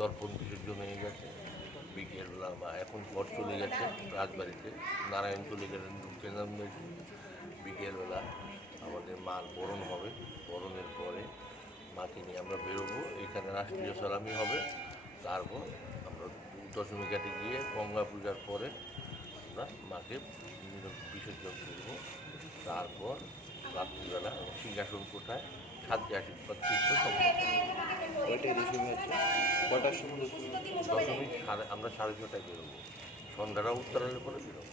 দর্পণ বিসর্জন হয়ে গেছে বিকেলবেলা বা এখন ঘর চলে গেছে রাজবাড়িতে, নারায়ণ চলে গেলেন ঢুকতে নামবে। বিকেলবেলা আমাদের মার বরণ হবে, বরণের পরে মাকে নিয়ে আমরা বেরোবো। এখানে রাষ্ট্রীয় সালামি হবে, তারপর আমরা দশমী ঘাটে গিয়ে গঙ্গা পূজার পরে আমরা মাকে বিসর্জন করব। তারপর রাত্রিবেলা সিংহাসন কোঠায় সাধ্যে আশীর্বাদ তীর্থ কটার সময়? দশমী আমরা 6:30টায় বেরোবো, সন্ধ্যাটা উত্তরালের পরে বেরোবো।